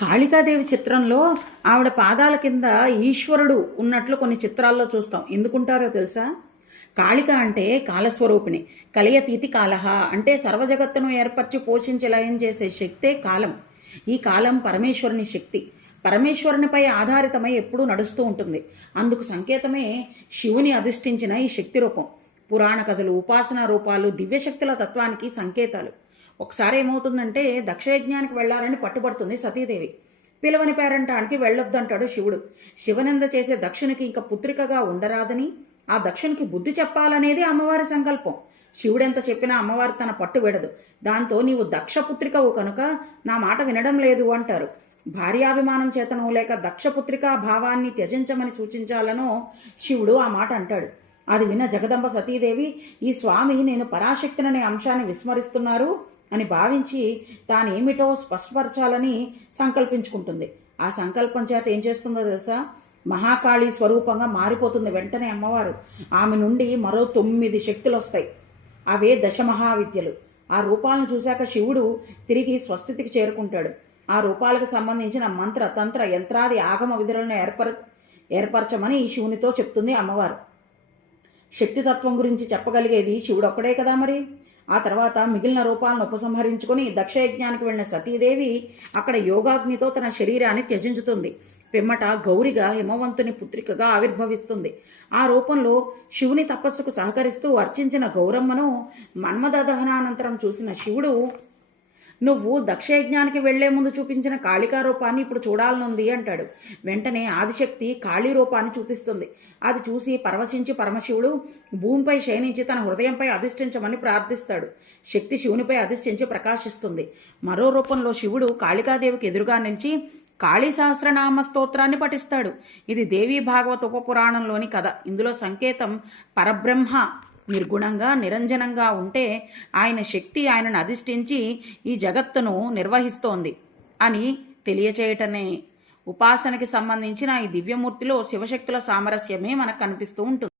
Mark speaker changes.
Speaker 1: కాళికాదేవి చిత్రంలో ఆవిడ పాదాల కింద ఈశ్వరుడు ఉన్నట్లు కొన్ని చిత్రాల్లో చూస్తాం. ఎందుకుంటారో తెలుసా? కాళిక అంటే కాలస్వరూపిణి. కలియతీతి కాలహ అంటే సర్వజగత్తును ఏర్పరిచి పోషించి లయం చేసే శక్తే కాలం. ఈ కాలం పరమేశ్వరుని శక్తి. పరమేశ్వరునిపై ఆధారితమై ఎప్పుడూ నడుస్తూ ఉంటుంది. అందుకు సంకేతమే శివుని అధిష్ఠించిన ఈ శక్తి రూపం. పురాణ కథలు ఉపాసనా రూపాలు దివ్యశక్తుల తత్వానికి సంకేతాలు. ఒకసారి ఏమవుతుందంటే దక్షయజ్ఞానికి వెళ్ళాలని పట్టుబడుతుంది సతీదేవి. పిలవని పేరంటానికి వెళ్ళొద్దంటాడు శివుడు. శివనింద చేసే దక్షునికి ఇంకా పుత్రికగా ఉండరాదని ఆ దక్షునికి బుద్ధి చెప్పాలనేది అమ్మవారి సంకల్పం. శివుడెంత చెప్పినా అమ్మవారి తన పట్టు విడదు. దాంతో నీవు దక్షపుత్రికవు కనుక నా మాట వినడం లేదు అంటారు. భార్యాభిమానం చేతను లేక దక్షపుత్రికా భావాన్ని త్యజించమని సూచించాలనో శివుడు ఆ మాట అంటాడు. అది విన్న జగదంబ సతీదేవి ఈ స్వామి నేను పరాశక్తిననే అంశాన్ని విస్మరిస్తున్నారు. అని భావించి తానేమిటో స్పష్టపరచాలని సంకల్పించుకుంటుంది. ఆ సంకల్పం చేత ఏం చేస్తుందో తెలుసా? మహాకాళి స్వరూపంగా మారిపోతుంది వెంటనే అమ్మవారు. ఆమె నుండి మరో తొమ్మిది శక్తులు వస్తాయి అవే దశమహావిద్యలు. ఆ రూపాలను చూశాక శివుడు తిరిగి స్వస్థితికి చేరుకుంటాడు. ఆ రూపాలకు సంబంధించిన మంత్ర తంత్ర యంత్రాది ఆగమ విధులను ఏర్పర ఏర్పరచమని ఈ శివునితో చెప్తుంది అమ్మవారు. శక్తితత్వం గురించి చెప్పగలిగేది శివుడు ఒక్కడే కదా మరి? ఆ తర్వాత మిగిలిన రూపాలను ఉపసంహరించుకొని దక్షయజ్ఞానికి వెళ్ళిన సతీదేవి అక్కడ యోగాగ్నితో తన శరీరాన్ని త్యజించుతుంది. పిమ్మట గౌరిగా హిమవంతుని పుత్రికగా ఆవిర్భవిస్తుంది. ఆ రూపంలో శివుని తపస్సుకు సహకరిస్తూ అర్చించిన గౌరమ్మను మన్మద దహనానంతరం చూసిన శివుడు నువ్వు దక్షయజ్ఞానికి వెళ్ళే ముందు చూపించిన కాళికా రూపాన్ని ఇప్పుడు చూడాలనుంది అంటాడు. వెంటనే ఆదిశక్తి కాళీ రూపాన్ని చూపిస్తుంది. అది చూసి పరవశించి పరమశివుడు భూమిపై శయనించి తన హృదయంపై అధిష్ఠించమని ప్రార్థిస్తాడు. శక్తి శివునిపై అధిష్ఠించి ప్రకాశిస్తుంది. మరో రూపంలో శివుడు కాళికాదేవికి ఎదురుగా నిలిచి కాళీ సహస్రనామ స్తోత్రాన్ని పఠిస్తాడు. ఇది దేవీ భాగవత ఉపపురాణంలోని కథ. ఇందులో సంకేతం పరబ్రహ్మ నిర్గుణంగా నిరంజనంగా ఉంటే ఆయన శక్తి ఆయనను అధిష్ఠించి ఈ జగత్తును నిర్వహిస్తోంది అని తెలియచేయటమే. ఉపాసనకి సంబంధించిన ఈ దివ్యమూర్తిలో శివశక్తుల సామరస్యమే మనకు కనిపిస్తూ ఉంటుంది.